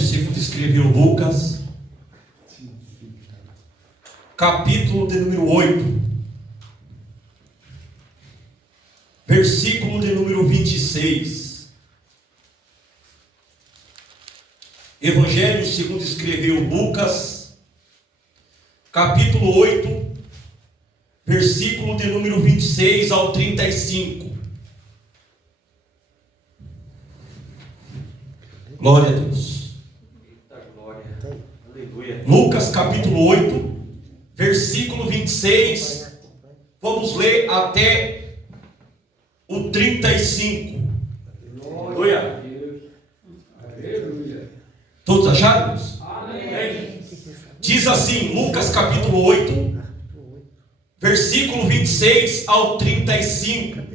Evangelho segundo escreveu Lucas, capítulo de número 8, versículo de número 26. Evangelho segundo escreveu Lucas, capítulo 8, versículo de número 26 ao 35. Glória a Deus. Eita glória. Aleluia. Lucas capítulo 8, versículo 26. Vamos ler até o 35. Aleluia. Todos acharam? Amém. Diz assim, Lucas capítulo 8, versículo 26 ao 35.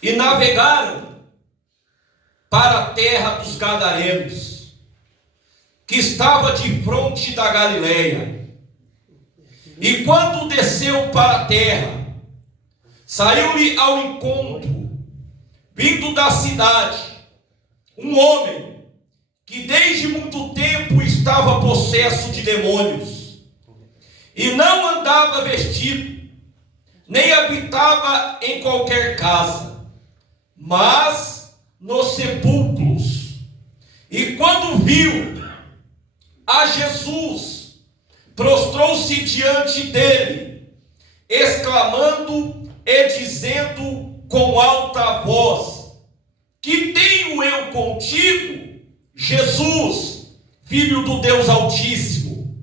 E navegaram para a terra dos Gadarenos, que estava de fronte da Galileia. E quando desceu para a terra, saiu-lhe ao encontro, vindo da cidade, um homem que desde muito tempo estava possesso de demônios, e não andava vestido, nem habitava em qualquer casa, mas nos sepulcros. E quando viu a Jesus, prostrou-se diante dele, exclamando e dizendo com alta voz: que tenho eu contigo, Jesus, Filho do Deus Altíssimo?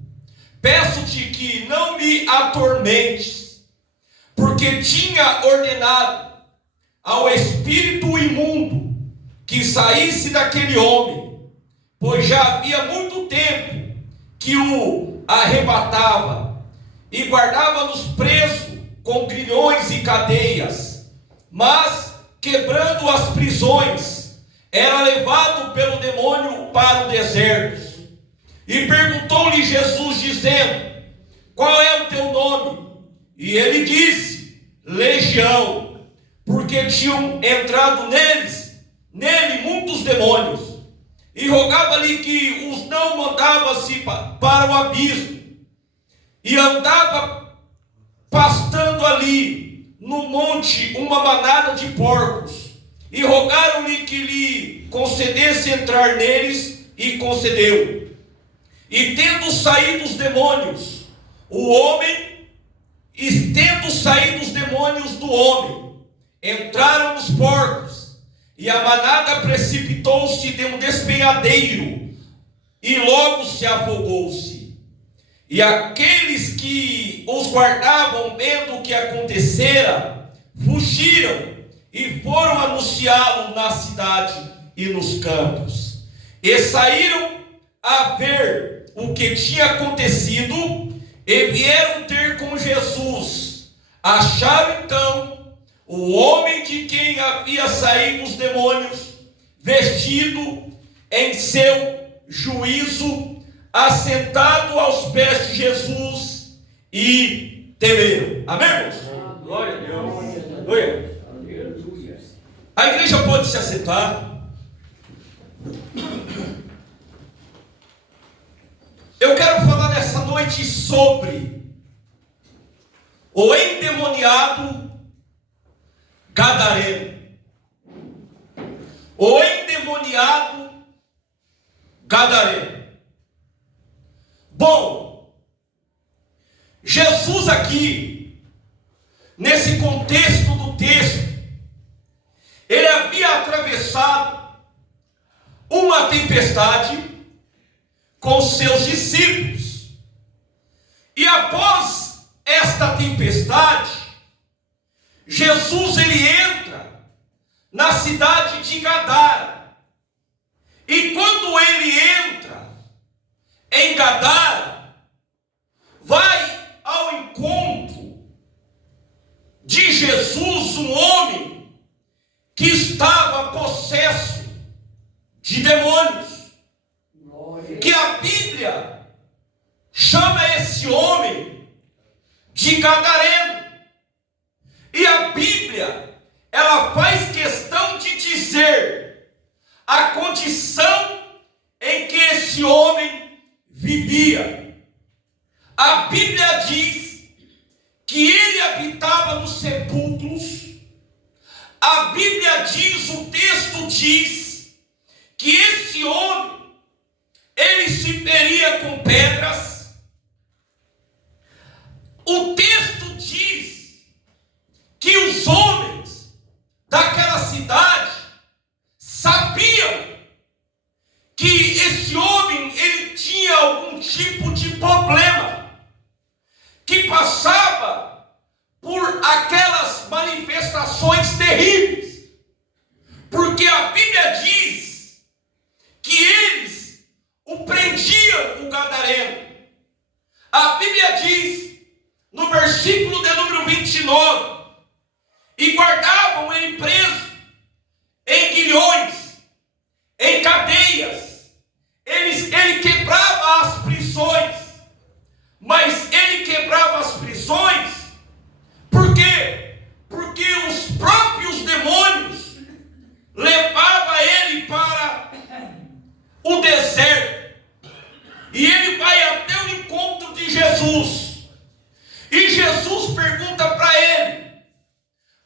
Peço-te que não me atormentes, porque tinha ordenado ao espírito imundo que saísse daquele homem, pois já havia muito tempo que o arrebatava e guardava-nos preso com grilhões e cadeias, mas quebrando as prisões, era levado pelo demônio para o deserto. E perguntou-lhe Jesus, dizendo: qual é o teu nome? E ele disse: Legião, porque tinham entrado nele muitos demônios, e rogava-lhe que os não mandasse para o abismo. E andava pastando ali no monte uma manada de porcos, e rogaram-lhe que lhe concedesse entrar neles, e concedeu. E tendo saído os demônios do homem, entraram nos porcos, e a manada precipitou-se de um despenhadeiro, e logo se afogou-se. E aqueles que os guardavam, vendo o que acontecera, fugiram e foram anunciá-lo na cidade e nos campos. E saíram a ver o que tinha acontecido, e vieram ter com Jesus. Acharam então o homem de quem havia saído os demônios, vestido em seu juízo, assentado aos pés de Jesus, e temeram. Amém, irmãos? Glória a Deus. Aleluia. A igreja pode se assentar. Eu quero falar nessa noite sobre o endemoniado gadareno. O endemoniado gadareno. Bom, Jesus aqui, nesse contexto do texto, ele havia atravessado uma tempestade com seus discípulos. E após esta tempestade, Jesus ele entra na cidade de Gadara. E quando ele entra em Gadara, vai ao encontro de Jesus um homem que estava possesso de demônios, que a Bíblia chama esse homem de gadareno. E a Bíblia, ela faz questão de dizer a condição diz, o texto diz, que esse homem, ele se feria com pedras. O texto diz que os homens daquela cidade sabiam que esse homem, ele tinha algum tipo de problema, que passava por aquelas manifestações terríveis, porque a Bíblia diz que eles o prendiam, o gadareno. A Bíblia diz, no versículo de número 29, e guardavam ele preso em grilhões, em cadeias. Ele quebrava as prisões, mas ele quebrava as prisões, por quê? Porque os próprios demônios levavam ele para o deserto, e ele vai até o encontro de Jesus, e Jesus pergunta para ele: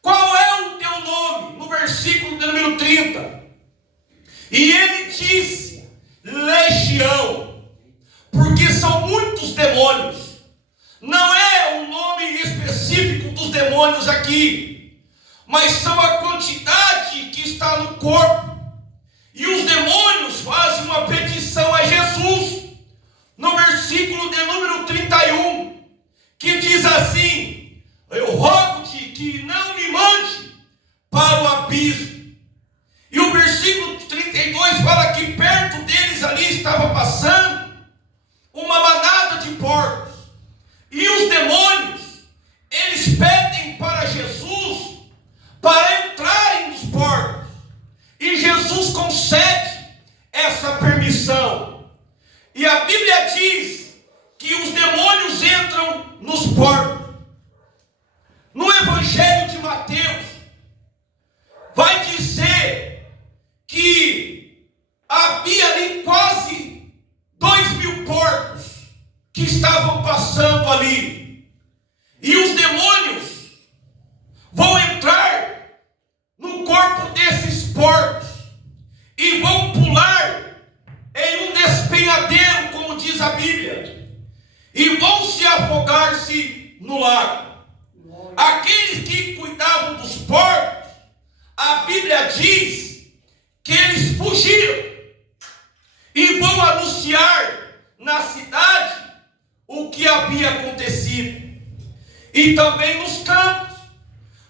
qual é o teu nome? No versículo de número 30, e ele disse: Legião, porque são muitos demônios. Não é o nome específico dos demônios aqui, mas são a quantidade que está no corpo. E os demônios fazem uma petição a Jesus, no versículo de número 31, que diz assim: eu rogo-te que não me mande para o abismo. E o versículo 32 fala que perto deles ali estava passando uma manada de porcos. E os demônios, eles pedem para Jesus para entrarem nos porcos. E Jesus concede essa permissão. E a Bíblia diz que os demônios entram nos porcos. No Evangelho de Mateus, vai dizer que havia ali quase 2.000 porcos que estavam passando ali. E os demônios vão entrar no corpo desses porcos e vão pular em um despenhadeiro, como diz a Bíblia, e vão se afogar-se no lago. Aqueles que cuidavam dos porcos, a Bíblia diz que eles fugiram e vão anunciar na cidade o que havia acontecido, e também nos campos,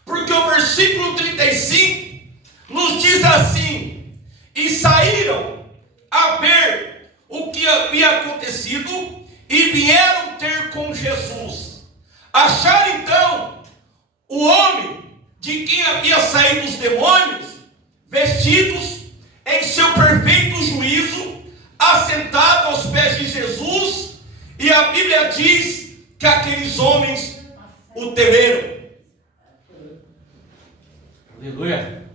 porque o versículo 35 nos diz assim: e saíram a ver o que havia acontecido e vieram ter com Jesus. Acharam então o homem de quem havia saído os demônios, vestidos em seu perfeito juízo, assentado aos pés de Jesus, e a Bíblia diz que aqueles homens o temeram. Aleluia.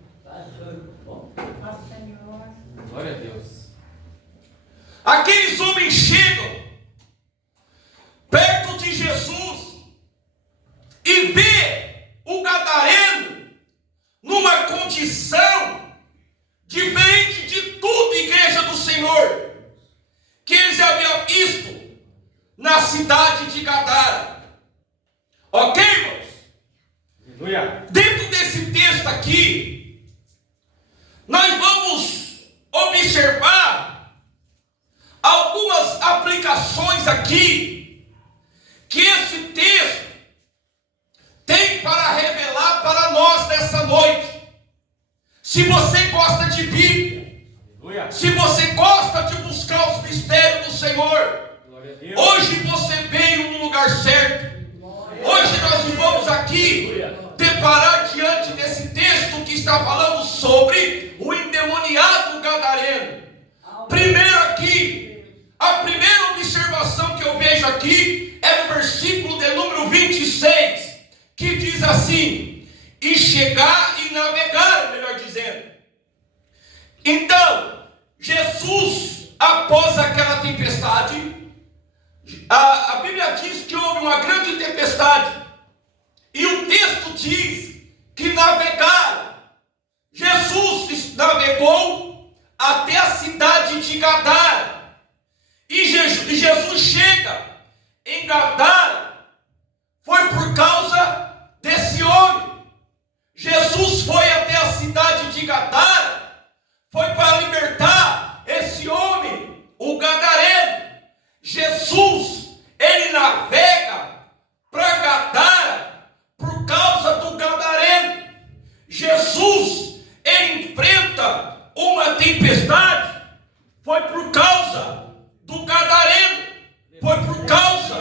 Glória a Deus. Aqueles homens chegam perto de Jesus e vê o gadareno numa condição diferente de tudo, igreja do Senhor, que eles haviam visto na cidade de Gadara. Ok, irmãos? Aleluia. Dentro desse texto aqui, nós vamos observar algumas aplicações aqui que esse texto tem para revelar para nós nessa noite. Se você gosta de Bíblia, Aleluia. se você gosta de buscar os mistérios do Senhor, Glória a Deus. hoje você veio no lugar certo. Hoje nós vamos aqui deparar diante desse texto que está falando sobre o endemoniado gadareno. Primeiro aqui, a primeira observação que eu vejo aqui é no versículo de número 26, que diz assim: e chegar e navegar, melhor dizendo. Então, Jesus, após aquela tempestade, a Bíblia diz que houve uma grande tempestade, e o texto diz que navegaram, Jesus navegou até a cidade de Gadara. E Jesus chega em Gadara, foi por causa desse homem. Jesus foi até a cidade de Gadara, foi para libertar esse homem, o gadareno. Jesus, ele navega para Gadara por causa do gadareno. Jesus, ele enfrenta uma tempestade, foi por causa do gadareno, foi por causa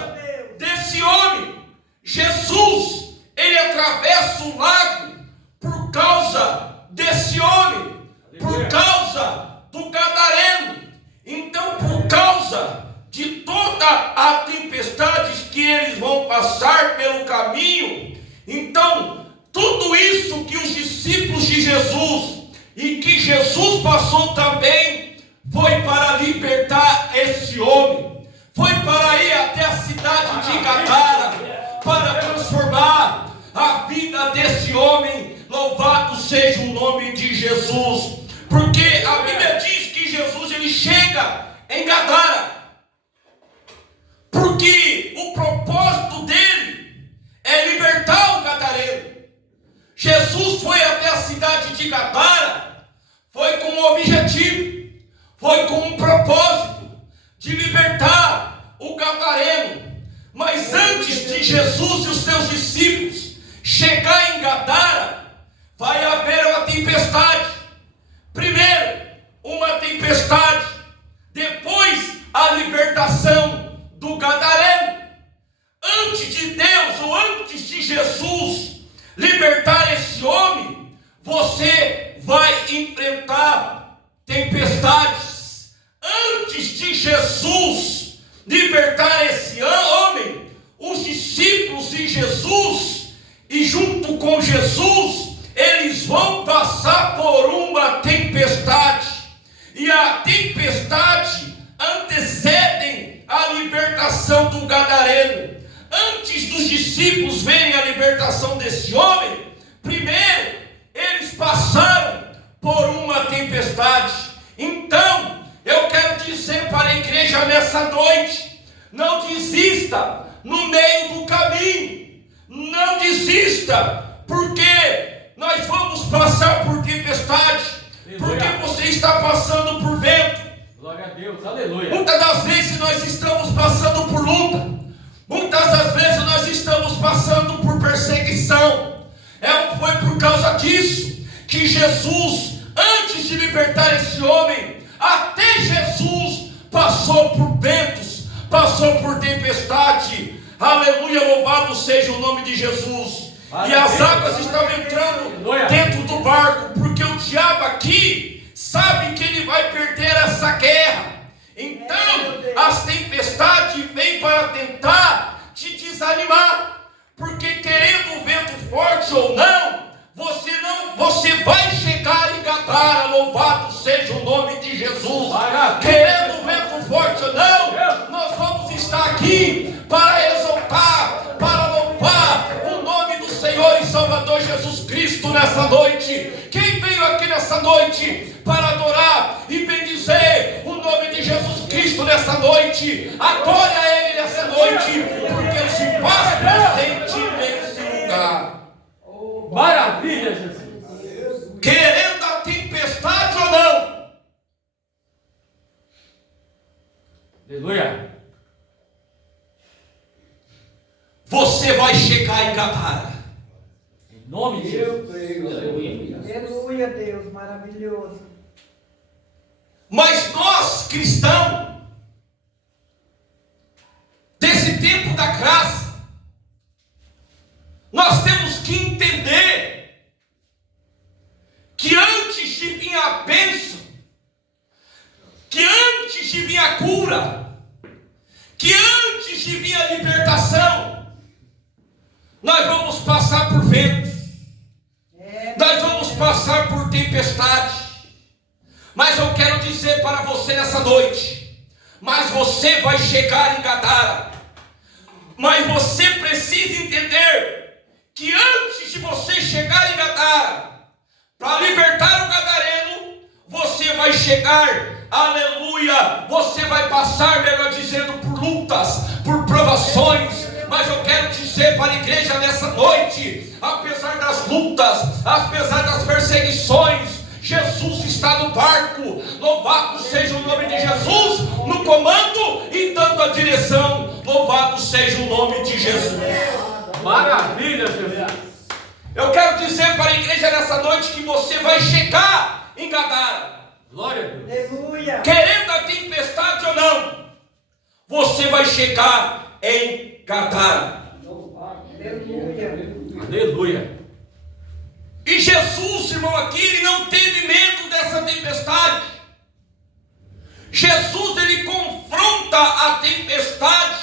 desse homem. Jesus, ele atravessa o lago por causa desse homem, por causa do gadareno. Então, por causa de toda a tempestade que eles vão passar pelo caminho, então tudo isso que os discípulos de Jesus e que Jesus passou também foi para libertar esse homem, foi para ir até a cidade de Gadara, para transformar a vida desse homem. Louvado seja o nome de Jesus, porque a Bíblia diz que Jesus, ele chega em Gadara, porque o propósito dele é libertar o gadareno. Jesus foi até a cidade de Gadara, foi com um objetivo, foi com um propósito de libertar o gadareno. Mas antes de Jesus e os seus discípulos chegar em Gadara, vai haver uma tempestade. Primeiro, uma tempestade, depois a libertação do gadareno. Antes de Deus, ou antes de Jesus libertar esse homem, você vai enfrentar tempestades. Antes de Jesus libertar esse homem, os discípulos de Jesus, e junto com Jesus, eles vão passar por uma tempestade. E a tempestade antecede a libertação do gadareno. Antes dos discípulos verem a libertação desse homem, primeiro eles passaram por uma tempestade. Então, eu quero dizer para a igreja nessa noite: não desista no meio do caminho, não desista, porque nós vamos passar por tempestade, porque você está passando por vento. Glória a Deus, aleluia. Muitas das vezes nós estamos passando por luta, muitas das vezes nós estamos passando por perseguição. Foi por causa disso que Jesus, antes de libertar esse homem, até Jesus passou por ventos, passou por tempestade. Aleluia, louvado seja o nome de Jesus. E as águas estavam entrando dentro do barco, porque o diabo aqui sabe que ele vai perder essa guerra. Então as tempestades vêm para tentar te desanimar, porque querendo o vento forte ou não, você vai chegar em Gadara. Louvado seja o nome de Jesus. Querendo o vento forte ou não, nós vamos estar aqui para exaltar, para louvar o nome do Senhor e Salvador Jesus Cristo nessa noite. Quem veio aqui nessa noite para adorar e bendizer o nome de Jesus Cristo nessa noite, adore a Ele nessa noite, porque Ele se faz presente nesse lugar. Maravilha, Jesus. Querendo a tempestade ou não, aleluia, você vai chegar em Gadara. em nome de Jesus. Aleluia, Deus, maravilhoso. Mas nós, cristãos, desse tempo da graça, nós temos que entender que antes de vir a bênção, que antes de vir a cura, que antes de vir a libertação, nós vamos passar por ventos, nós vamos passar por tempestade. Mas eu quero dizer para você nessa noite, mas você vai chegar em Gadara. Mas você precisa entender que antes de você chegar em Gadara, para libertar o gadareno, você vai chegar, aleluia, você vai passar, melhor dizendo, por lutas, por provações. Mas eu quero dizer para a igreja nessa noite, apesar das lutas, apesar das perseguições, Jesus está no barco. Louvado seja o nome de Jesus, no comando e dando a direção. Louvado seja o nome de Jesus. Maravilha, Jesus. Eu quero dizer para a igreja nessa noite que você vai chegar em Gadara. Glória a Deus. Aleluia. Querendo a tempestade ou não, você vai chegar em Gadara. Aleluia. Aleluia. E Jesus, irmão, aqui ele não teve medo dessa tempestade. Jesus, ele confronta a tempestade.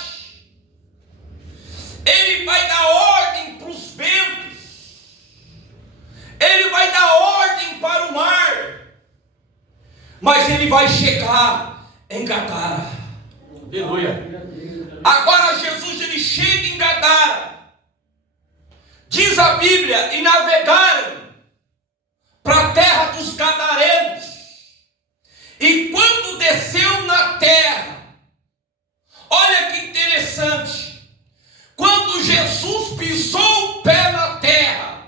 Ele vai dar ordem para os ventos. Ele vai dar ordem para o mar. Mas ele vai chegar em Gadara. Aleluia. Agora Jesus, ele chega em Gadara. Diz a Bíblia, e navegaram para a terra dos gadarenos. E quando desceu na terra, olha que interessante, quando Jesus pisou o pé na terra,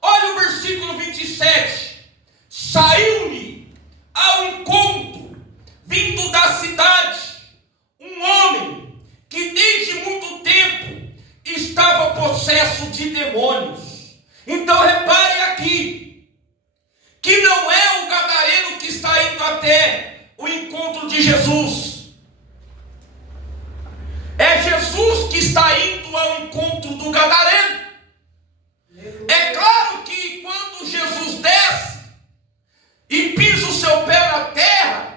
olha o versículo 27, saiu-lhe ao encontro, vindo da cidade, um homem que desde muito tempo estava possesso de demônios. Então repare aqui, que não é o gadareno que está indo até o encontro de Jesus. É Jesus que está indo ao encontro do gadareno. É claro que quando Jesus desce e pisa o seu pé na terra,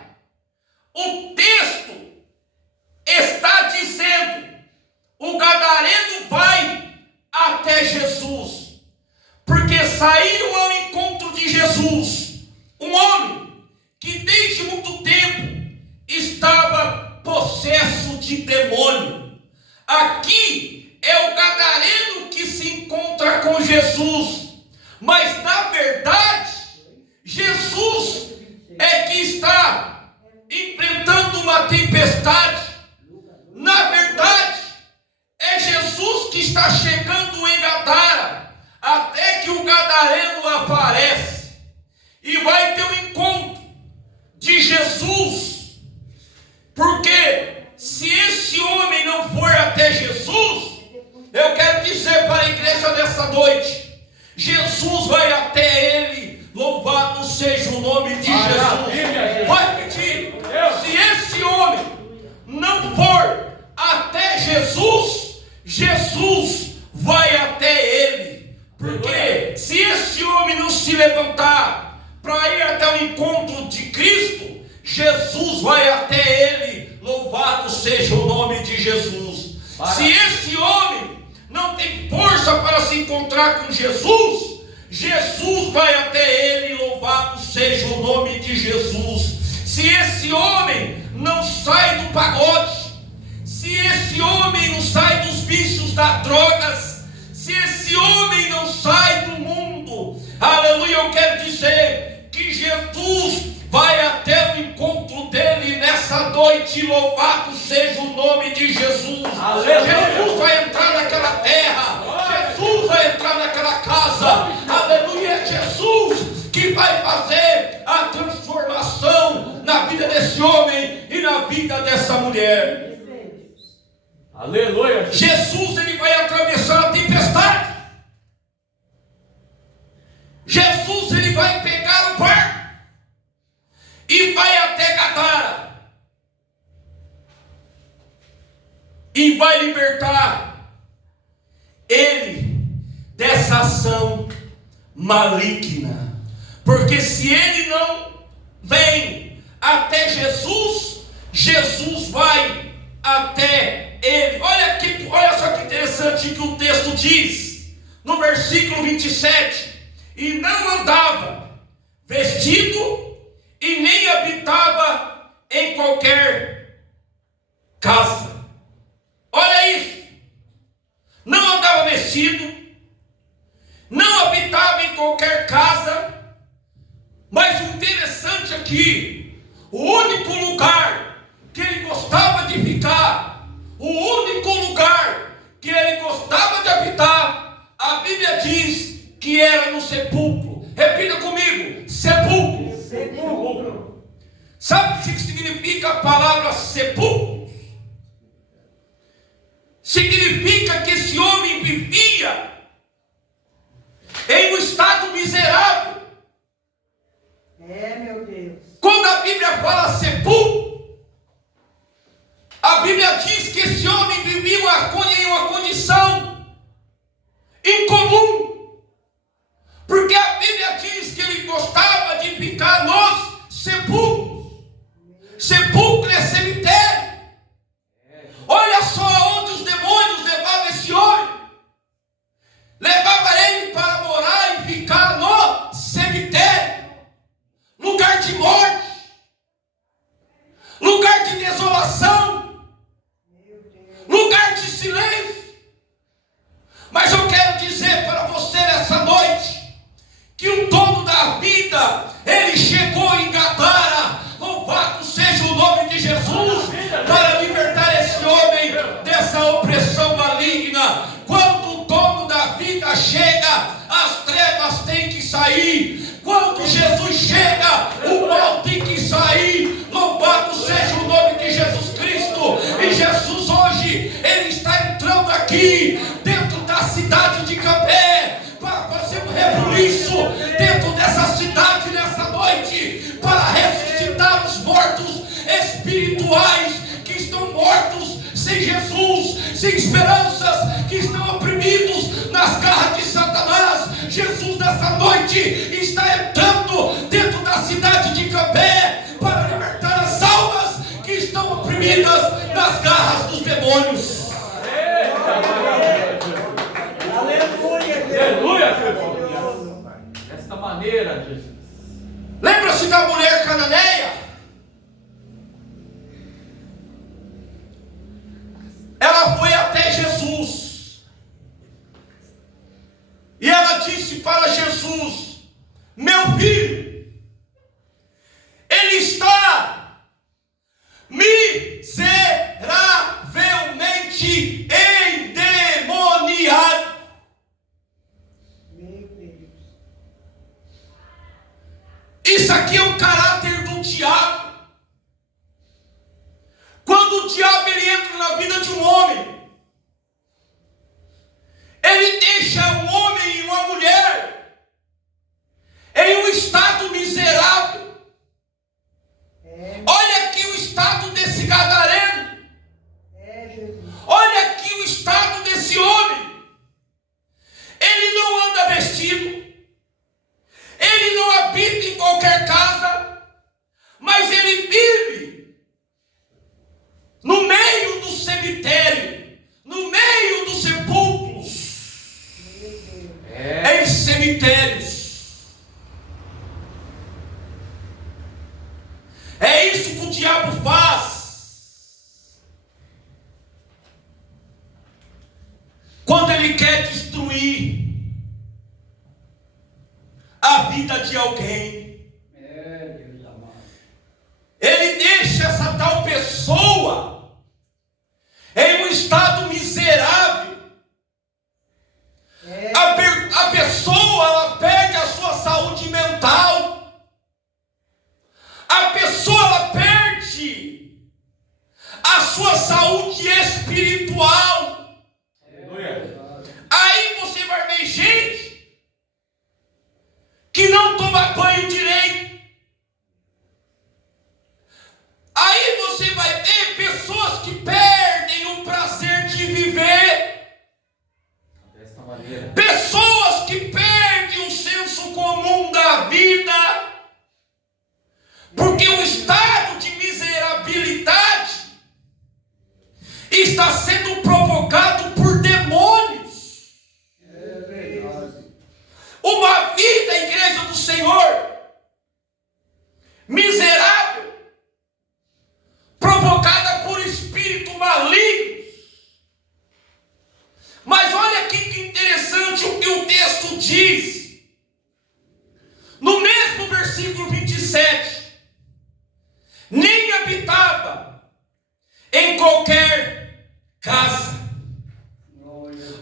o texto está dizendo: o gadareno vai até Jesus, porque saíram ao encontro de Jesus um homem que desde muito tempo estava possesso de demônio. Aqui é o gadareno que se encontra com Jesus, mas na verdade Jesus é que está enfrentando uma tempestade. Na verdade é Jesus que está chegando em Gadara, até que o gadareno aparece e vai ter um encontro de Jesus. Porque se esse homem não for até Jesus, eu quero dizer para a igreja nessa noite, Jesus vai até ele. Louvado seja o nome de Jesus. Vai pedir, se esse homem não for até Jesus, Jesus vai até ele. Porque se esse homem não se levantar para ir até o encontro de Cristo, Jesus vai até ele. Louvado seja o nome de Jesus. Se esse homem não tem força para se encontrar com Jesus, Jesus vai até ele. Louvado seja o nome de Jesus. Se esse homem não sai do pagode, se esse homem não sai dos vícios das drogas, se esse homem não sai do mundo, aleluia, eu quero dizer que Jesus vai até o encontro dele nessa noite. Louvado seja o nome de Jesus. Aleluia. Jesus vai entrar naquela terra, Jesus vai entrar naquela casa, aleluia. É Jesus que vai fazer a transformação na vida desse homem e na vida dessa mulher. Aleluia. Jesus, ele vai atravessar a tempestade. Jesus, ele vai pegar o barco e vai até Gadara e vai libertar ele dessa ação maligna. Porque se ele não vem até Jesus, Jesus vai até ele. Olha só que interessante que o texto diz no versículo 27: e não andava vestido e nem habitava em qualquer casa. Olha isso. Não andava vestido, não habitava em qualquer casa, Mas o interessante aqui, o único lugar que ele gostava de ficar, o único lugar que ele gostava de habitar, a Bíblia diz que era no sepulcro. Repita comigo: sepulcro. Sepulcro. Sabe o que significa a palavra sepulcro? Significa que esse homem vivia em um estado miserável. Meu Deus. Quando a Bíblia fala sepulcro, a Bíblia diz que esse homem vivia em uma condição incomum. Porque a Bíblia diz que ele gostava de ficar nos sepulcros. Sepulcro é cemitério. Olha só onde os demônios levavam esse homem. Levava ele para morar e ficar no cemitério. Lugar de morte. Lugar de desolação. Lugar de silêncio. Mas eu quero dizer para você nessa noite que o dono da vida, ele chegou em Gadara. Louvado seja o nome de Jesus, para libertar esse homem dessa opressão maligna. Quando o dono da vida chega, as trevas têm que sair. Quando Jesus chega, o mal tem que sair. Louvado seja o nome de Jesus Cristo. E Jesus hoje, ele está entrando aqui dentro da cidade de Cambé para fazer um rebuliço dentro dessa cidade nessa noite, para ressuscitar os mortos espirituais que estão mortos sem Jesus, sem esperanças, que estão oprimidos nas garras de Satanás. Jesus nessa noite está entrando dentro da cidade de Cambé para libertar as almas que estão oprimidas nas garras dos demônios. Aleluia, Jesus. Desta maneira, Jesus. Lembra-se da mulher cananeia? Ela foi até Jesus e ela disse para Jesus: meu filho, ele está miseravelmente endemoniado. Isso aqui é o caráter do diabo. Quando o diabo ele entra na vida de um homem, ele deixa um homem e uma mulher em um estado miserável. Olha aqui o estado desse gadareno. Olha aqui o estado desse homem. Ele não anda vestido. Ele não habita em qualquer casa, mas ele vive no meio do cemitério, no meio dos sepulcros, em cemitérios. É isso que o diabo faz quando ele quer destruir a vida de alguém. Ele deixa essa tal pessoa em um estado miserável. A pessoa ela perde a sua saúde mental. A pessoa ela perde a sua saúde espiritual. Aí você vai ver gente que não toma banho direito. Aí você vai ver pessoas que perdem o prazer de viver. Desta maneira. Pessoas que perdem o senso comum da vida. Porque o estado de miserabilidade está sendo provocado 27, nem habitava em qualquer casa.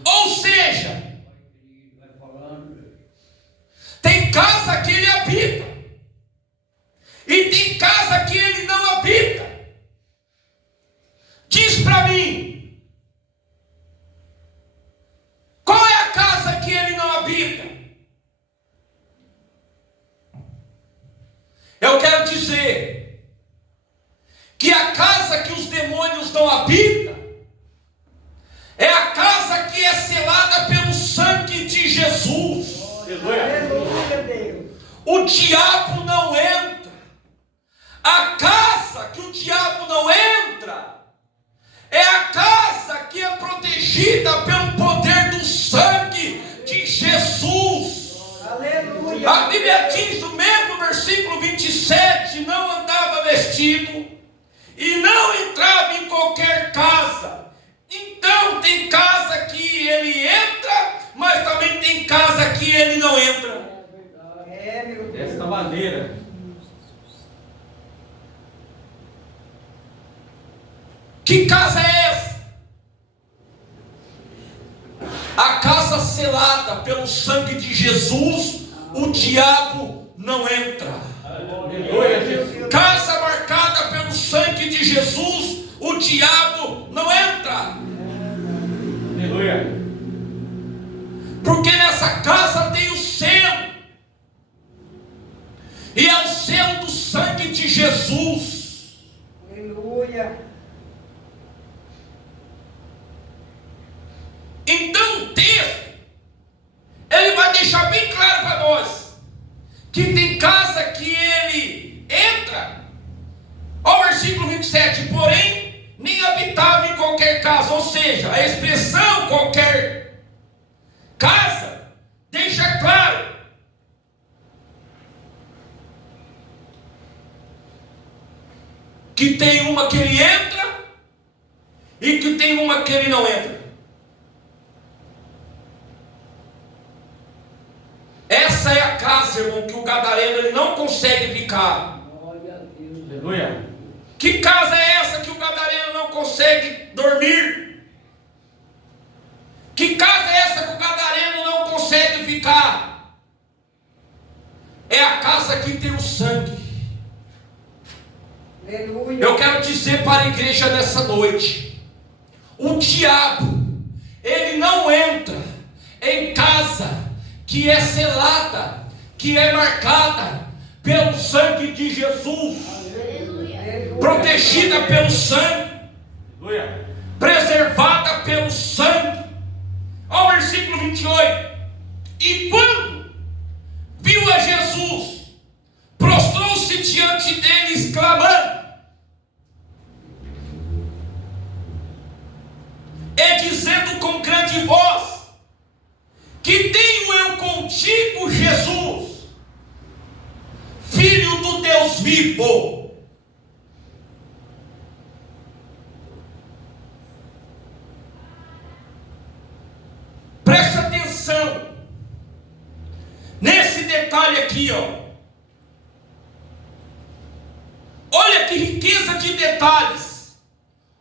Ou seja, tem casa que ele habita, e tem casa que ele não habita. Diz para mim, qual é a casa que ele não habita? Eu quero dizer que a casa que os demônios não habitam é a casa que é selada pelo sangue de Jesus. Aleluia, Deus. O diabo não entra. A casa que o diabo não entra é a casa que é protegida pelo poder do sangue de Jesus. Aleluia. A Bíblia diz no mesmo versículo 27, não andava vestido e não entrava em qualquer casa. Então tem casa que ele entra, mas também tem casa que ele não entra. É, meu Deus. Desta maneira. Que casa é essa? A casa selada pelo sangue de Jesus, o diabo não entra. Aleluia, Jesus. Casa marcada pelo sangue de Jesus, o diabo não entra. Aleluia. Porque nessa casa tem o selo. E é o selo do sangue de Jesus. Aleluia. Então o texto, ele vai deixar bem claro para nós, que tem casa que ele entra, ao versículo 27, porém, nem habitava em qualquer casa, ou seja, a expressão qualquer casa, deixa claro, que tem uma que ele entra, e que tem uma que ele não entra. Essa é a casa, irmão, que o gadareno ele não consegue ficar. Aleluia. Que casa é essa que o gadareno não consegue dormir? Que casa é essa que o gadareno não consegue ficar? É a casa que tem o sangue. Aleluia. Eu quero dizer para a igreja nessa noite, o diabo, ele não entra em casa que é selada, que é marcada pelo sangue de Jesus, protegida pelo sangue, Aleluia. preservada pelo sangue. Olha o versículo 28. E quando viu a Jesus, prostrou-se diante dele, exclamando, e dizendo com grande voz, que tenho eu contigo, Jesus, Filho do Deus vivo. Preste atenção nesse detalhe aqui, ó. Olha que riqueza de detalhes.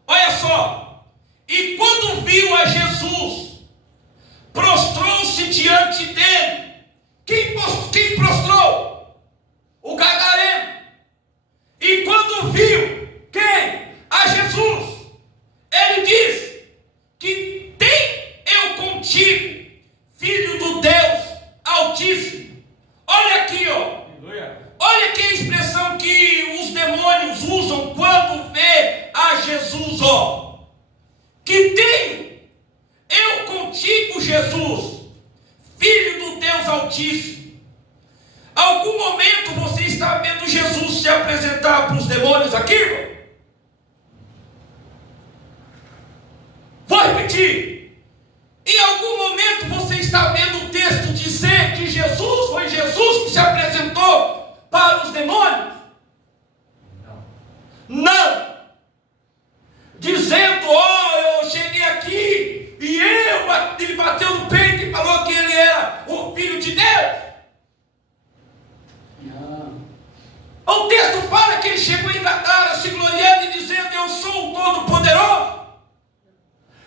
Olha só. E quando viu a Jesus, prostrou-se diante dele. Quem prostrou? O gadareno. E quando viu quem? A Jesus, ele disse, que tem eu contigo, Filho do Deus Altíssimo. Olha aqui, ó. Aleluia. Olha que expressão que os demônios usam quando vê a Jesus, ó. Que tem eu contigo, Jesus, Filho do Deus Altíssimo. Algum momento você está vendo Jesus se apresentar para os demônios aqui, irmão? Vou repetir. Em algum momento você está vendo o texto dizer que Jesus foi Jesus que se apresentou para os demônios? Não. Dizendo, ó, eu cheguei aqui e ele bateu no peito e falou que ele era o Filho de Deus. O texto fala que ele chegou em Gadara se gloriando e dizendo: eu sou o Todo-Poderoso,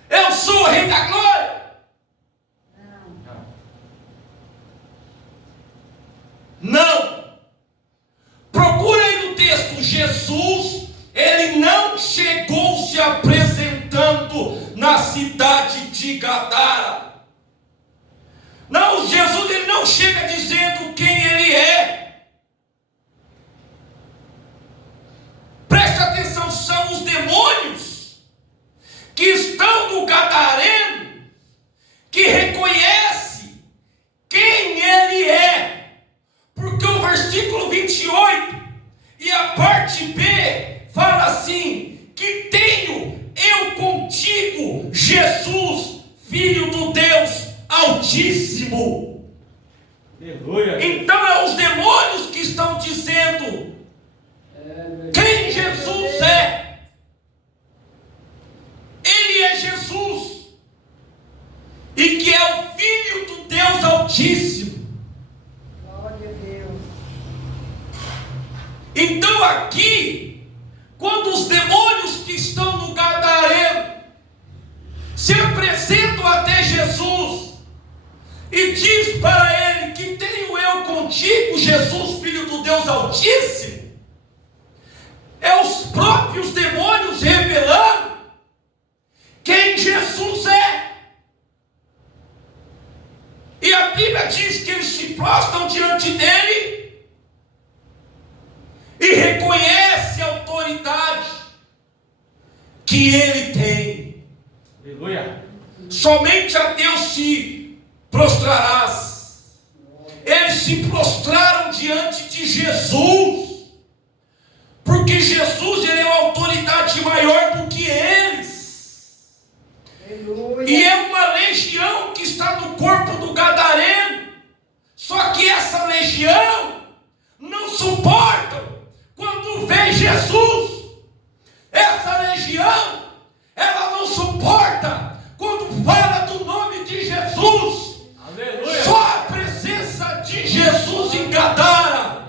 eu sou o Rei da Glória. Não. Procura aí no texto. Jesus, ele não chegou se apresentando na cidade de Gadara. Não, Jesus, ele não chega dizendo quem ele é. Preste atenção, são os demônios que estão no gadareno, que reconhece quem ele é. Porque o versículo 28 e a parte B fala assim: que tenho eu contigo, Jesus, Filho do Deus Altíssimo. Aleluia. Então é os demônios que estão dizendo quem Jesus é. Ele é Jesus, e que é o Filho do Deus Altíssimo. Glória a Deus. Então aqui, quando os demônios que estão no gadareno se apresentam até Jesus e diz para ele: que tenho eu contigo, Jesus, Filho do Deus Altíssimo, é os próprios demônios revelando quem Jesus é. E a Bíblia diz que eles se prostram diante dele e reconhecem a autoridade que ele tem. Aleluia. Somente a Deus se prostrarás. Eles se prostraram diante de Jesus, porque Jesus, ele é uma autoridade maior do que eles. Aleluia. E é uma legião que está no corpo do gadareno. Só que essa legião não suporta quando vê Jesus. Essa legião, ela não suporta quando fala do nome de Jesus. Aleluia. Só a presença de Jesus em Gadara,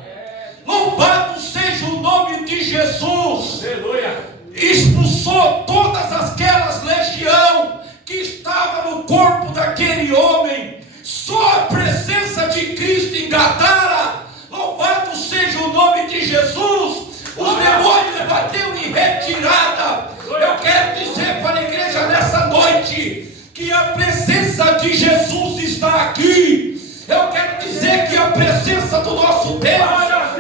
louvado seja o nome de Jesus, Aleluia. expulsou todas aquelas legião que estava no corpo daquele homem. Só a presença de Cristo em Gadara, louvado seja o nome de Jesus, os demônios bateu em retirada. Eu quero dizer para a igreja nessa noite que a presença de Jesus está aqui. Eu quero dizer que a presença do nosso Deus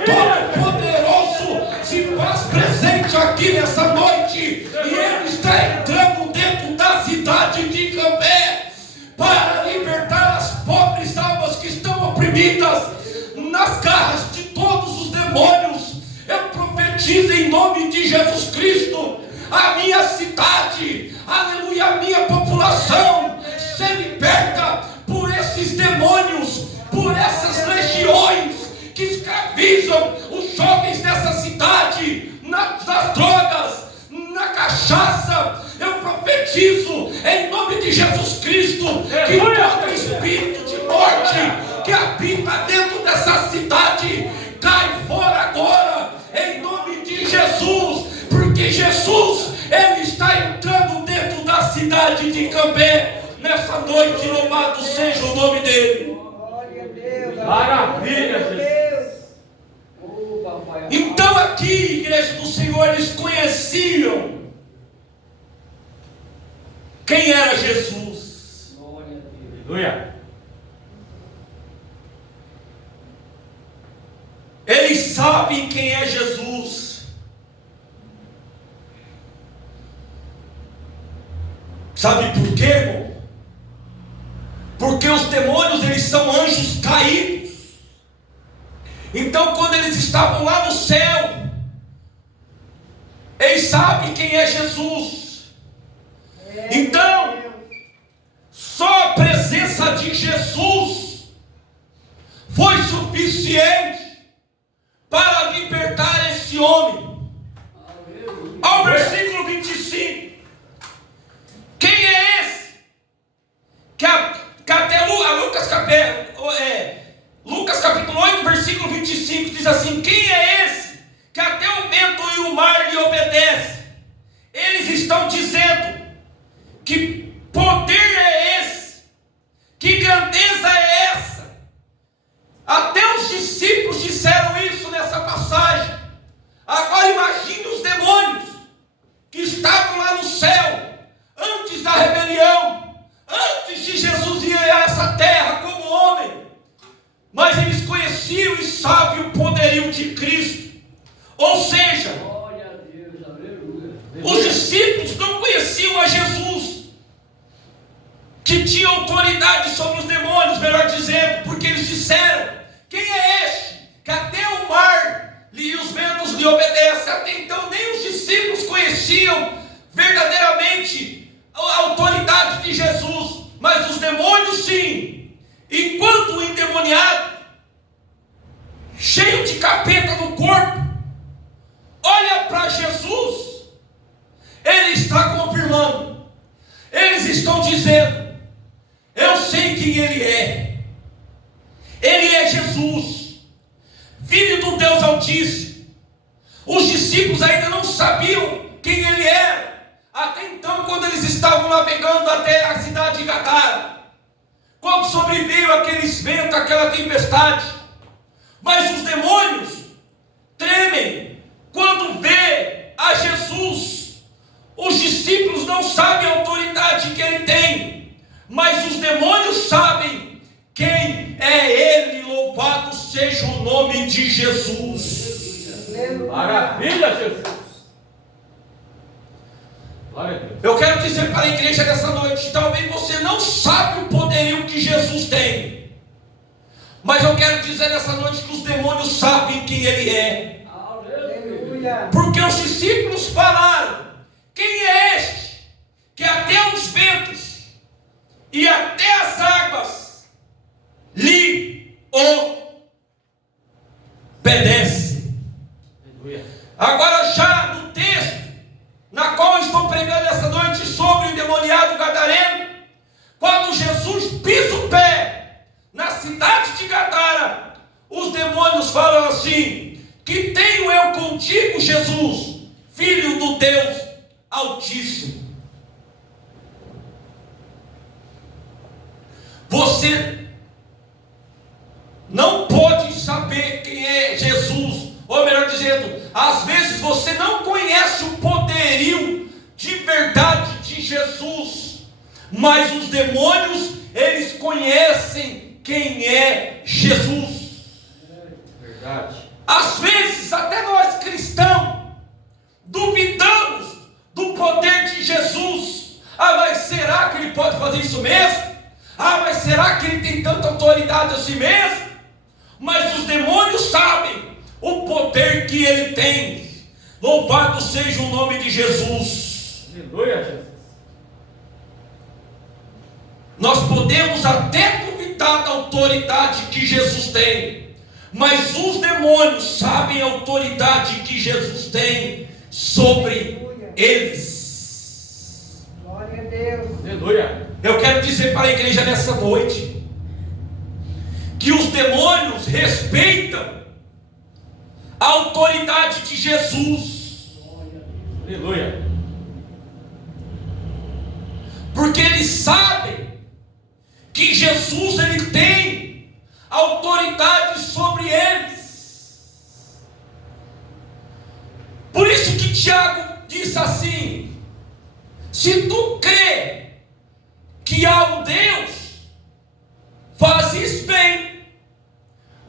Todo-Poderoso se faz presente aqui nessa noite, e Ele está entrando dentro da cidade de Cambé para libertar as pobres almas que estão oprimidas nas garras de todos os demônios. Eu profetizo em nome de Jesus Cristo: a minha cidade, aleluia, a minha população se liberta por esses demônios, por essas legiões que escravizam os jovens dessa cidade, nas drogas, na cachaça. Eu profetizo em nome de Jesus Cristo que todo espírito de morte que habita dentro dessa cidade cai fora agora, em nome de Jesus, porque Jesus, ele está entrando dentro da cidade de Cambé nessa noite. Louvado seja o nome dele. Glória a Deus. Maravilha, Glória a Deus. Oh, papai. Então aqui, igreja do Senhor, eles conheciam quem era Jesus. Glória a Deus. Aleluia. Eles sabem quem é Jesus. Sabe por quê, irmão? Porque os demônios, eles são anjos caídos. Então, quando eles estavam lá no céu, eles sabem quem é Jesus. Então, só a presença de Jesus foi suficiente para libertar esse homem. Ao versículo 25. Quem é esse? Que até Lucas capítulo 8, versículo 25 diz assim: quem é esse Ou seja, Glória a Deus, aleluia. os discípulos não conheciam a Jesus, que tinha autoridade sobre os demônios, melhor dizendo, porque eles disseram: quem é este, que até o mar e os ventos lhe obedecem? Até então nem os discípulos conheciam verdadeiramente a autoridade de Jesus, mas os demônios sim. Enquanto o endemoniado, cheio de capeta no corpo, olha para Jesus, ele está confirmando, eles estão dizendo: eu sei quem ele é Jesus, Filho do Deus Altíssimo. Os discípulos ainda não sabiam quem ele era, até então, quando eles estavam navegando até a cidade de Gadara, quando sobreveio aqueles ventos, aquela tempestade. Mas os demônios tremem quando vê a Jesus. Os discípulos não sabem a autoridade que ele tem, mas os demônios sabem quem é ele. Louvado seja o nome de Jesus. Maravilha, Jesus. Glória a Deus. Eu quero dizer para a igreja nessa noite: talvez você não sabe o poderio que Jesus tem, mas eu quero dizer nessa noite que os demônios sabem quem ele é. Aleluia. Porque os discípulos falaram: quem é este, que até os ventos e até as águas lhe obedecem? Aleluia. Agora, já no texto na qual eu estou pregando essa noite sobre o endemoniado gadareno, quando Jesus pisa o pé na cidade de Gadara, os demônios falam assim: que tenho eu contigo, Jesus, Filho do Deus Altíssimo? Você não pode saber quem é Jesus, ou melhor dizendo, às vezes você não conhece o poderio de verdade de Jesus, mas os demônios, eles conhecem quem é Jesus. Verdade. Às vezes, até nós cristãos, duvidamos do poder de Jesus. Ah, mas será que ele pode fazer isso mesmo? Ah, mas será que ele tem tanta autoridade assim mesmo? Mas os demônios sabem o poder que ele tem. Louvado seja o nome de Jesus. Aleluia, Jesus. Nós podemos até duvidar da autoridade que Jesus tem, mas os demônios sabem a autoridade que Jesus tem sobre eles. Glória a Deus. Aleluia. Eu quero dizer para a igreja nessa noite que os demônios respeitam a autoridade de Jesus, Aleluia. porque eles sabem que Jesus, ele tem autoridade sobre eles. Por isso que Tiago disse assim: se tu crê que há um Deus, fazes bem.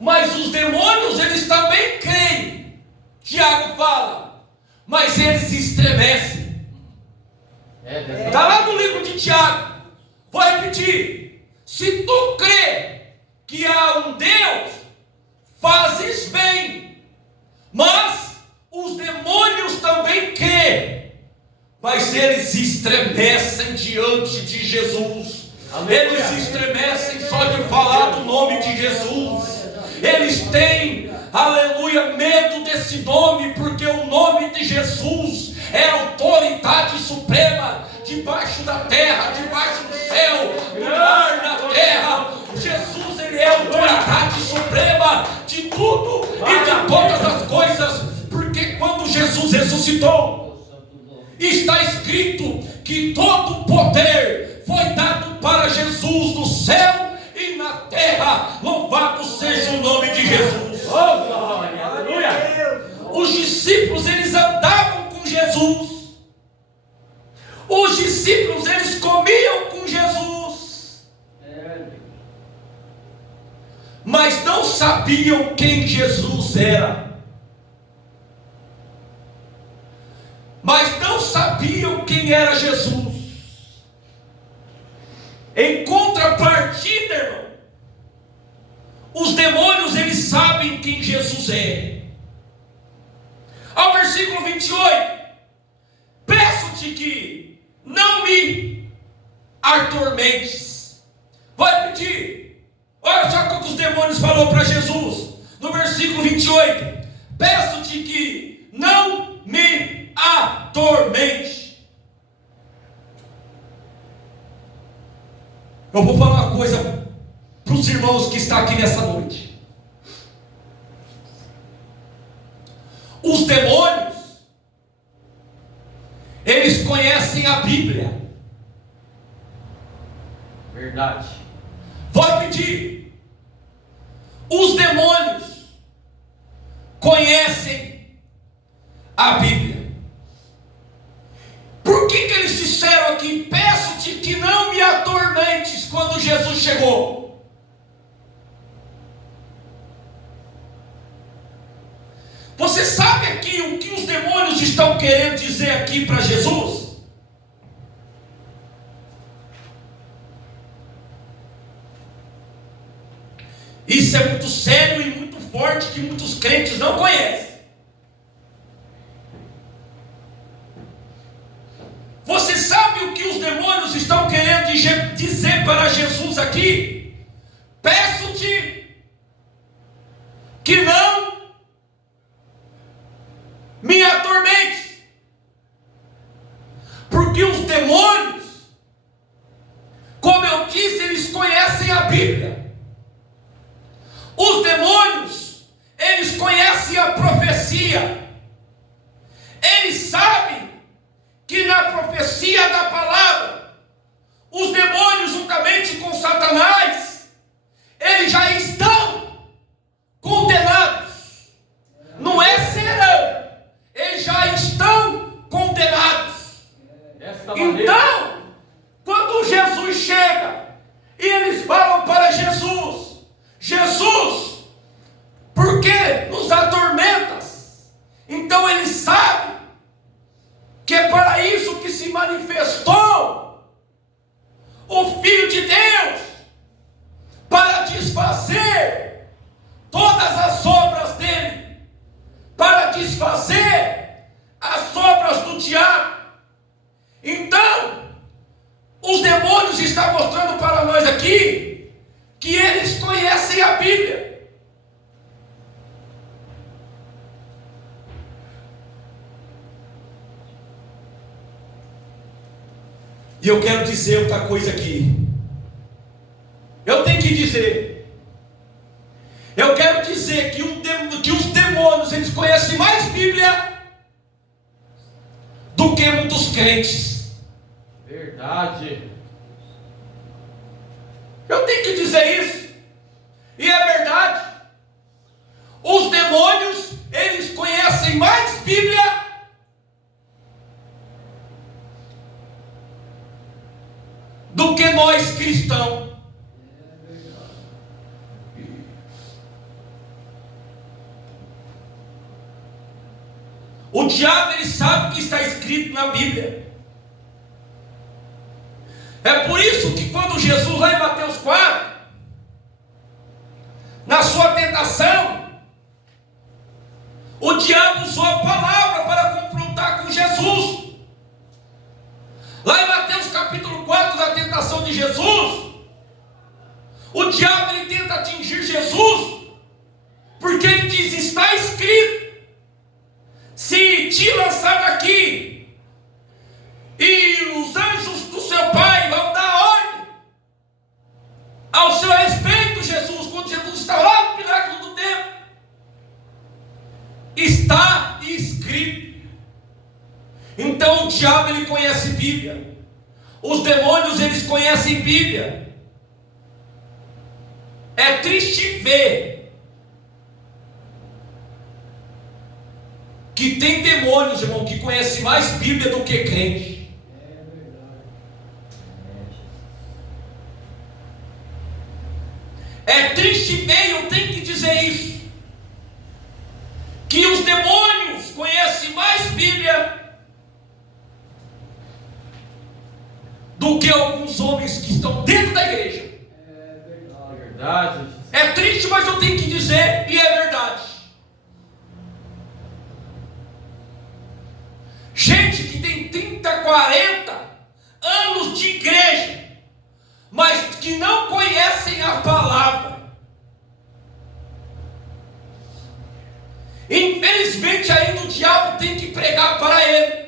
Mas os demônios, eles também creem. Tiago fala, mas eles estremecem. Está lá no livro de Tiago. Vou repetir: se tu crê que há um Deus, fazes bem. Mas os demônios também creem, mas eles estremecem diante de Jesus. Eles estremecem só de falar do nome de Jesus. Eles têm, aleluia, medo desse nome, porque o nome de Jesus é a autoridade suprema, debaixo da terra, debaixo do céu, no mar, na terra. Jesus, ele é a autoridade suprema de tudo e de todas as coisas, porque quando Jesus ressuscitou, está escrito que todo o poder foi dado para Jesus no céu e na terra. Louvado seja o nome de Jesus. Oh, glória. Aleluia. Os discípulos, eles andavam com Jesus. Os discípulos, eles comiam com Jesus, mas não sabiam quem Jesus era. mas não sabiam quem era Jesus. Em contrapartida, irmão, os demônios, eles sabem quem Jesus é. Ao versículo 28, peço-te que não me atormentes. Vai pedir. Olha só o que os demônios falaram para Jesus. No versículo 28, peço-te que não me atormente. Eu vou falar uma coisa para os irmãos que estão aqui nessa noite. Os demônios, eles conhecem a Bíblia. Verdade. Vou pedir. Os demônios conhecem a Bíblia. Por que eles disseram aqui, peço-te que não me atormentes, quando Jesus chegou? Você sabe aqui o que os demônios estão querendo dizer aqui para Jesus? Isso é muito sério e muito forte, que muitos crentes não conhecem. Você sabe o que os demônios estão querendo dizer para Jesus aqui? Peço-te que não me atormente. Porque os demônios, como eu disse, eles conhecem a Bíblia. Os demônios, eles conhecem a profecia. Eles sabem que na profecia da palavra, os demônios, juntamente com Satanás, eles já estão condenados. Não é serão, eles já estão condenados. Então, quando Jesus chega e eles falam para Jesus, Jesus, por que nos atormentas? Então eles sabem que é para isso que se manifestou o Filho de Deus, para desfazer todas as obras dele, para desfazer as obras do diabo. Então, os demônios estão mostrando para nós aqui que eles conhecem a Bíblia. E eu quero dizer outra coisa aqui. Eu tenho que dizer. Eu quero dizer que os demônios, eles conhecem mais Bíblia do que muitos crentes. Verdade. Eu tenho que dizer isso. E é verdade. Os demônios, eles conhecem mais Bíblia do que nós cristãos. O diabo, ele sabe o que está escrito na Bíblia. É por isso que quando Jesus, lá em Mateus 4, na sua tentação, o diabo usou a palavra para confrontar com Jesus. Lá em Mateus capítulo 4, da tentação de Jesus, o diabo, ele tenta atingir Jesus, porque ele diz, está escrito, se te lançar daqui, e os anjos do seu pai vão dar ordem ao seu respeito, Jesus, quando Jesus está lá no pináculo do templo, está escrito. Então o diabo, ele conhece Bíblia. Os demônios, eles conhecem Bíblia. É triste ver que tem demônios, irmão, que conhecem mais Bíblia do que crente. É triste ver, eu tenho que dizer isso, que os demônios conhecem mais Bíblia homens que estão dentro da igreja. É verdade. É triste, mas eu tenho que dizer, e é verdade. Gente que tem 30, 40 anos de igreja, mas que não conhecem a palavra. Infelizmente ainda o diabo tem que pregar para ele.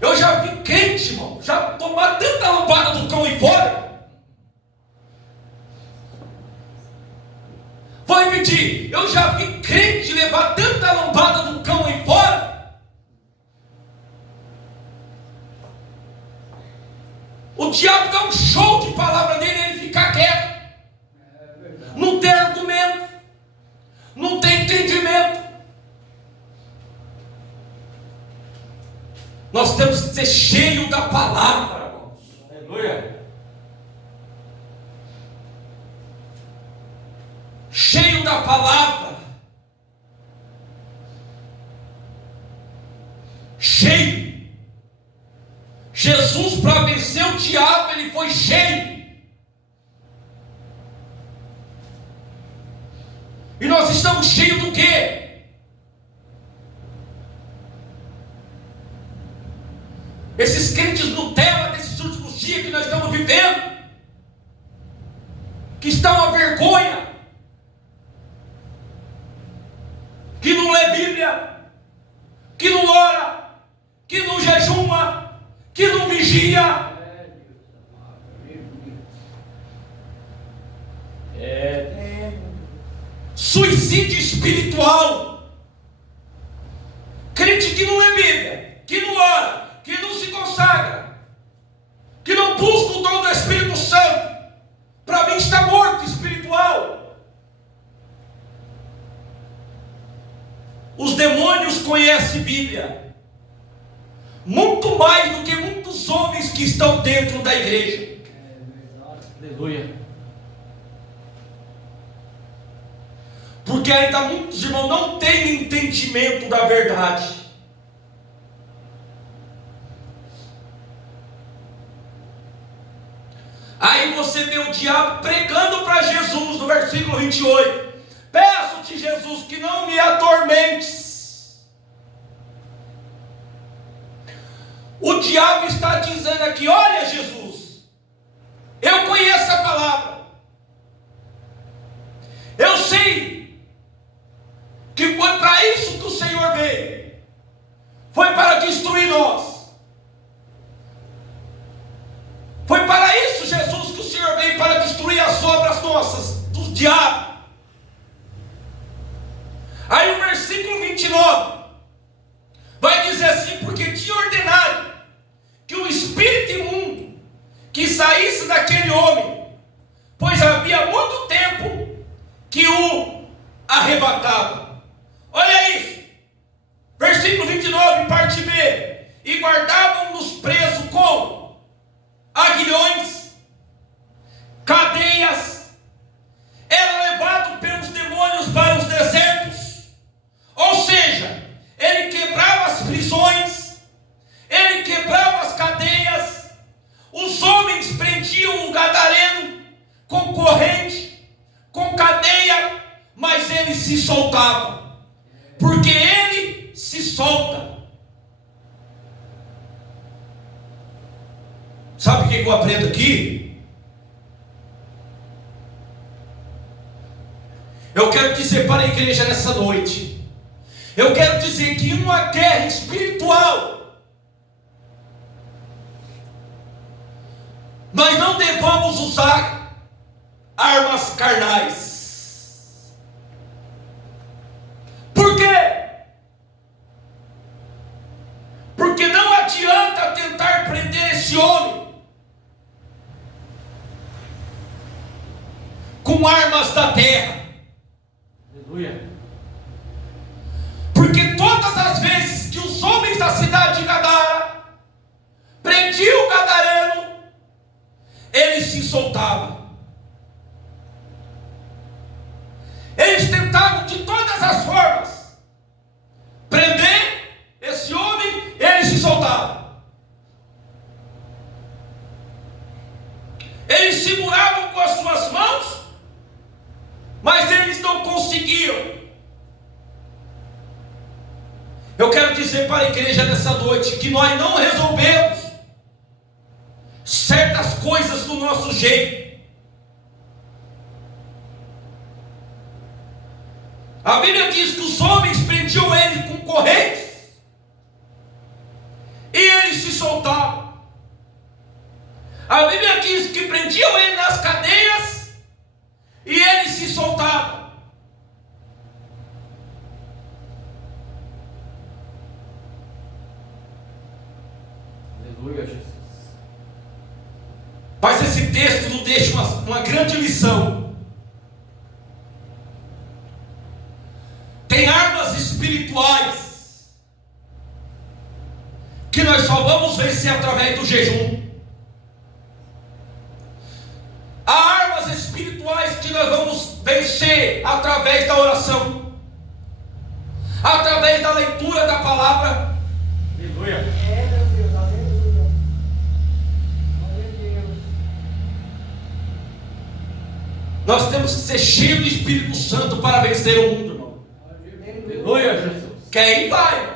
Eu já vi crente, irmão, já tomar tanta lampada do cão e fora. Vou repetir, eu já vi crente levar tanta lampada do cão e fora. O diabo dá um show de palavra nele e ele fica quieto. Não tem argumento, não tem entendimento. Nós temos que ser cheio da palavra, irmãos. Aleluia. Cheio da palavra. Cheio. Jesus, para vencer o diabo, ele foi cheio. E nós estamos cheios do quê? Esses crentes Nutella desses últimos dias que nós estamos vivendo, que estão a vergonha, que não lê Bíblia, que não ora, que não jejuma, que não vigia. Suicídio espiritual. Crente que não lê Bíblia, que não ora, que não se consagra, que não busca o dom do Espírito Santo, para mim está morto espiritual. Os demônios conhecem Bíblia muito mais do que muitos homens que estão dentro da igreja. Aleluia. Porque ainda muitos irmãos não têm entendimento da verdade. Aí você vê o diabo pregando para Jesus no versículo 28. Peço-te, Jesus, que não me atormentes. O diabo está dizendo aqui: olha, Jesus, eu conheço a palavra. Eu sei que foi para isso que o Senhor veio. Foi para destruir nós. Foi para isso, Jesus, que o Senhor veio, para destruir as obras nossas, do diabo. Aí o versículo 29 vai dizer assim: porque tinha ordenado que o espírito imundo que saísse daquele homem, pois havia muito tempo que o arrebatava. Olha isso, versículo 29, parte B. E guardavam-nos presos com aguilhões, cadeias, era levado pelos demônios para os desertos. Ou seja, ele quebrava as prisões, ele quebrava as cadeias. Os homens prendiam o gadareno com corrente, com cadeia, mas ele se soltava, porque ele se solta. Sabe o que eu aprendo aqui? Eu quero dizer para a igreja nessa noite, eu quero dizer que em uma guerra espiritual, nós não devemos usar armas carnais. Por quê? Porque não adianta tentar prender esse homem com armas da terra. Aleluia. Porque todas as vezes que os homens da cidade de Gadara prendiam o gadareno, ele se soltava. Eles tentavam de todas as formas prender esse homem, ele se soltava. dizer para a igreja nessa noite que nós não resolvemos certas coisas do nosso jeito. A Bíblia diz que os homens prendiam ele com correntes e ele se soltava. A Bíblia diz que prendiam ele nas cadeias e ele se soltava. Aleluia, Jesus. Mas esse texto nos deixa uma grande lição. Tem armas espirituais que nós só vamos vencer através do jejum. Há armas espirituais que nós vamos vencer através da oração, através da leitura da palavra. Aleluia. É, meu Deus, aleluia. Glória a Deus. Nós temos que ser cheios do Espírito Santo para vencer o mundo, irmão. Aleluia, Jesus. Quem vai?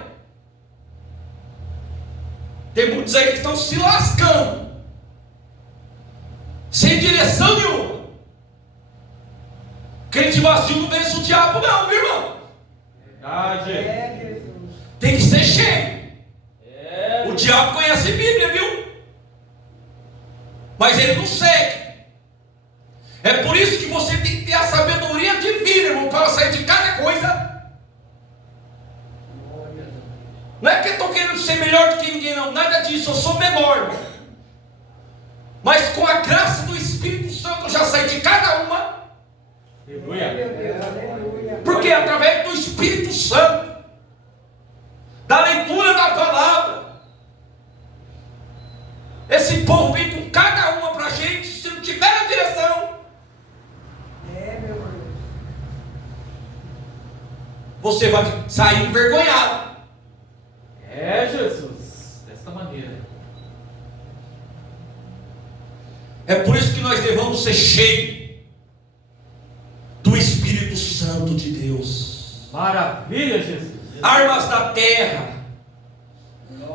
Tem muitos aí que estão se lascando, sem direção nenhuma. Crente vazio não vence o diabo, não, viu, irmão? Verdade. É, Jesus. Tem que ser cheio. É. O diabo conhece a Bíblia, viu? Mas ele não segue. É por isso que você tem que ter a sabedoria divina, irmão, para sair de cada coisa. Glória a Deus. Não é que eu estou querendo ser melhor do que ninguém, não. Nada disso, eu sou menor, irmão. Mas com a graça do Espírito Santo eu já saí de cada uma. Aleluia. Meu Deus, aleluia. Porque através do Espírito Santo, da leitura da palavra, esse povo vem com cada uma para a gente. Se não tiver a direção, É, meu Deus. você vai sair envergonhado. É, Jesus. Desta maneira. É por isso que nós devemos ser cheios do Espírito Santo de Deus. Maravilha, Jesus. Armas da terra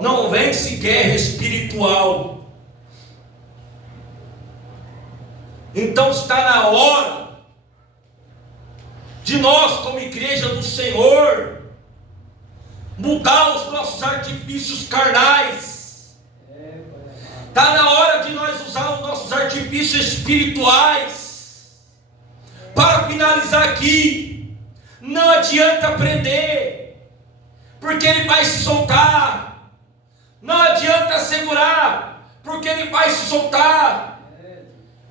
não vence guerra espiritual. Então está na hora de nós, como igreja do Senhor, mudar os nossos artifícios carnais. Está na hora de nós usar os nossos artifícios espirituais. Para finalizar aqui, não adianta prender, porque ele vai se soltar. Não adianta segurar, porque ele vai se soltar.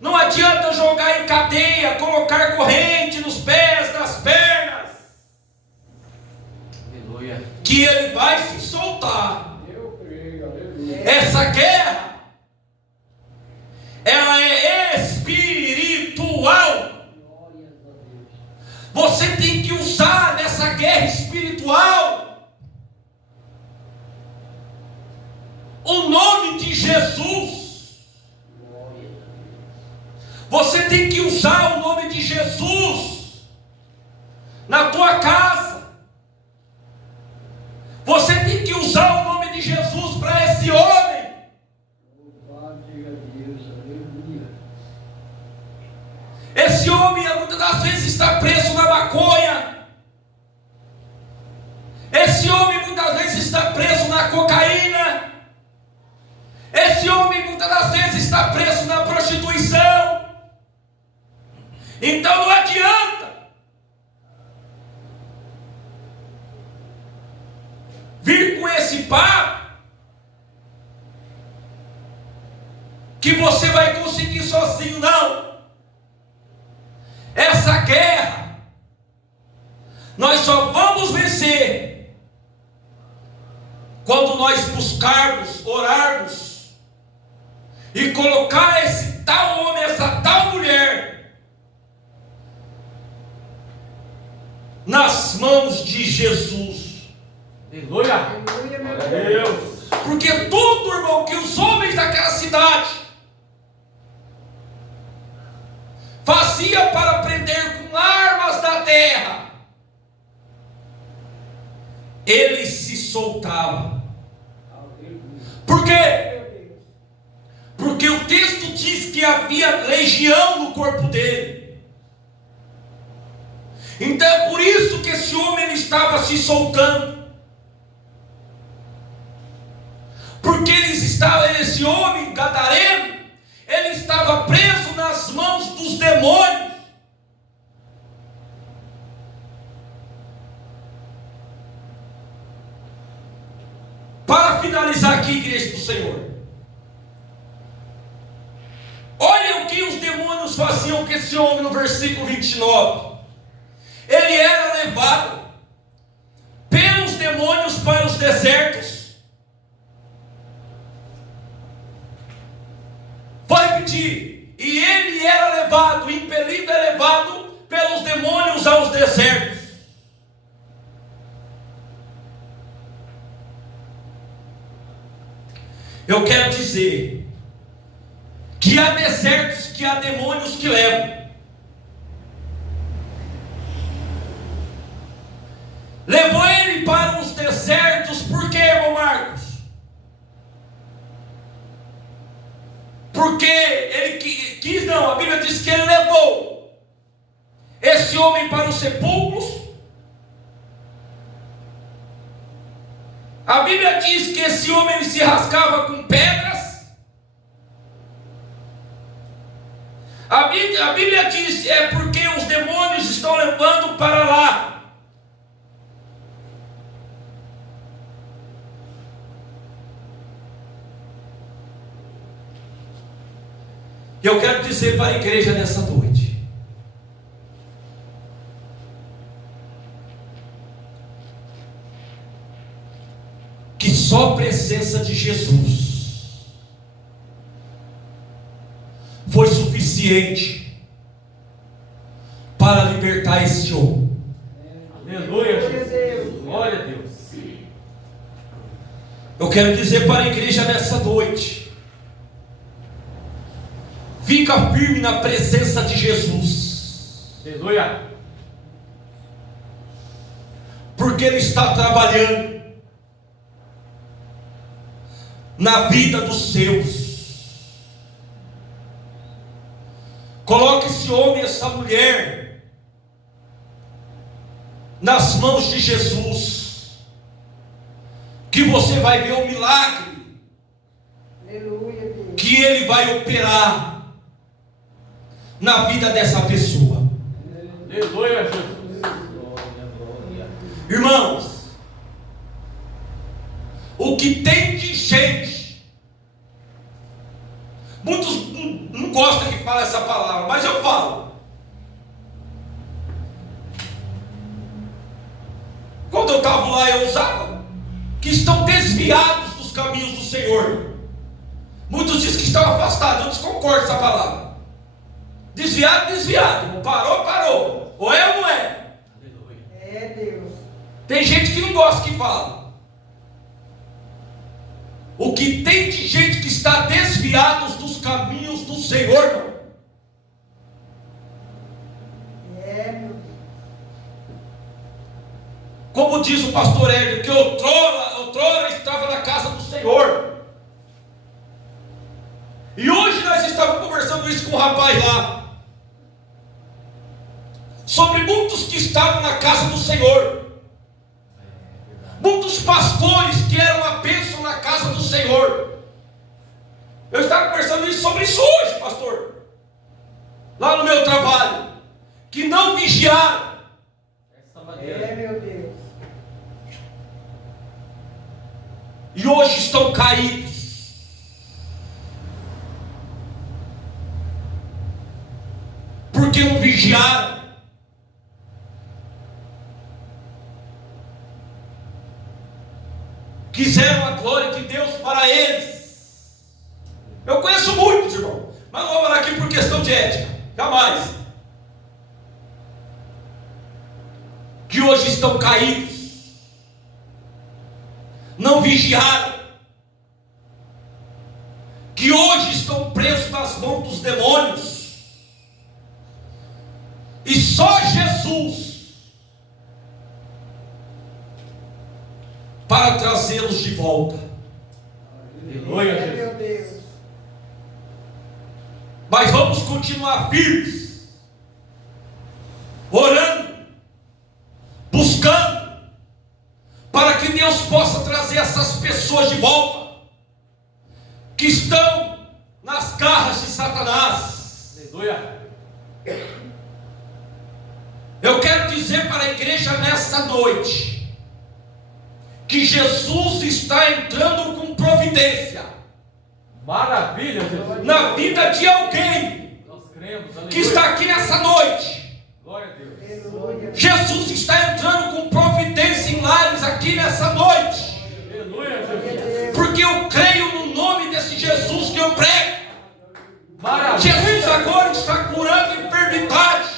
Não adianta jogar em cadeia, colocar corrente nos pés, nas pernas, Aleluia. que ele vai se soltar. Eu creio, aleluia. Essa guerra, ela é espiritual. Glória a Deus. Você tem que usar nessa guerra espiritual o nome de Jesus. Glória a Deus. Você tem que usar o nome de Jesus na tua casa. Você tem que usar o nome de Jesus para esse homem. Louvado seja Deus, aleluia. Esse homem muitas das vezes está preso na maconha. Esse homem muitas vezes está preso na cocaína. Esse homem muitas das vezes está preso na prostituição. Então não adianta vir com esse papo que você vai conseguir sozinho, não. Essa guerra nós só vamos vencer quando nós buscarmos, orarmos e colocar esse tal homem, essa tal mulher nas mãos de Jesus. Aleluia. Aleluia, meu Glória a Deus. Deus. Porque tudo, irmão, que os homens daquela cidade fazia para prender com armas da terra, ele se soltava. Por quê? Porque o texto diz que havia legião no corpo dele. Então é por isso que esse homem ele estava se soltando. Porque esse homem gadareno, ele estava preso nas mãos dos demônios. Para finalizar aqui, igreja do Senhor, olha o que os demônios faziam com esse homem no versículo 29. Ele era levado pelos demônios para os desertos. Vou repetir. E ele era levado, impelido e levado pelos demônios aos desertos. Eu quero dizer que há desertos, que há demônios que levam. Levou ele para os desertos, por quê, irmão Marcos? Porque ele quis, não, a Bíblia diz que ele levou esse homem para os sepulcros. A Bíblia diz que esse homem ele se rascava com pedras. A Bíblia diz é porque os demônios estão levando para lá. Eu quero dizer para a igreja nessa noite, que só a presença de Jesus foi suficiente para libertar esse homem. Aleluia, Jesus. Glória a Deus. Eu quero dizer para a igreja nessa noite, fica firme na presença de Jesus. Aleluia. Porque Ele está trabalhando na vida dos seus. Coloque esse homem e essa mulher nas mãos de Jesus, que você vai ver o milagre que Ele vai operar na vida dessa pessoa. Aleluia, Jesus. Irmãos, o que tem de gente, muitos não gostam que fale essa palavra, mas eu falo. Quando eu estava lá, eu usava, que estão desviados dos caminhos do Senhor. Muitos dizem que estão afastados. Eu desconcordo essa palavra. Desviado, desviado. Parou, parou. Ou é ou não é? É Deus. Tem gente que não gosta que fala. O que tem de gente que está desviados dos caminhos do Senhor, irmão. É, meu Deus. Como diz o pastor Hélio, que outrora estava na casa do Senhor. E hoje nós estávamos conversando isso com um rapaz lá, sobre muitos que estavam na casa do Senhor, muitos pastores que eram a bênção na casa do Senhor. Eu estava conversando sobre isso hoje, pastor, lá no meu trabalho, que não vigiaram. É, meu Deus. E hoje estão caídos. Porque não vigiaram. Quiseram a glória de Deus para eles. Eu conheço muitos, irmão, mas não vou falar aqui por questão de ética, jamais. Que hoje estão caídos, não vigiaram, que hoje estão presos nas mãos dos demônios. E só Jesus trazê-los de volta. Aleluia, Meu Jesus. Deus. Mas vamos continuar firmes, orando, buscando, para que Deus possa trazer essas pessoas de volta, que estão nas garras de Satanás. Aleluia. Eu quero dizer para a igreja nessa noite, que Jesus está entrando com providência Maravilha, Jesus. na vida de alguém Nós cremos. Aleluia. que está aqui nessa noite. Glória a Deus. Aleluia. Jesus está entrando com providência em lares aqui nessa noite, Aleluia, Jesus. porque eu creio no nome desse Jesus que eu prego. Maravilha. Jesus agora está curando enfermidade.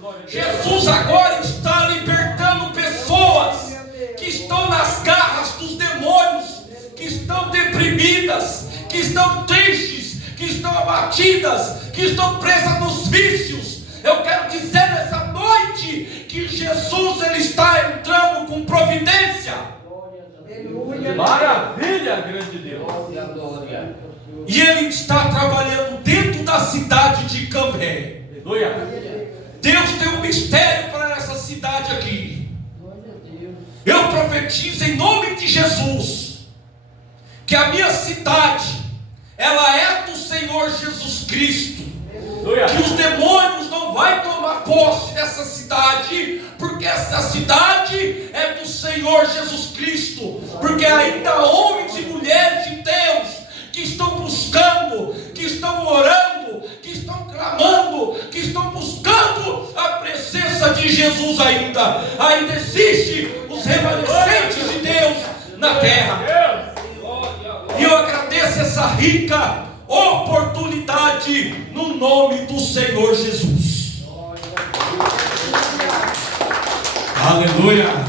Glória a Deus. Jesus agora está libertando pessoas que estão nas garras dos demônios, que estão deprimidas, que estão tristes, que estão abatidas, que estão presas nos vícios. Eu quero dizer nessa noite que Jesus ele está entrando com providência, Aleluia. Maravilha, grande Deus. e ele está trabalhando dentro da cidade de Cambé. Aleluia. Deus tem um mistério para essa cidade aqui. Glória a Deus. Eu profetizo em nome de Jesus que a minha cidade ela é do Senhor Jesus Cristo, Aleluia. que os demônios não vão tomar posse dessa cidade, porque essa cidade é do Senhor Jesus Cristo, porque ainda homens e mulheres de Deus que estão buscando, que estão orando, que estão clamando, que estão buscando a presença de Jesus ainda existe os remanescentes de Deus na terra. Deus. E eu agradeço essa rica oportunidade no nome do Senhor Jesus. Aleluia.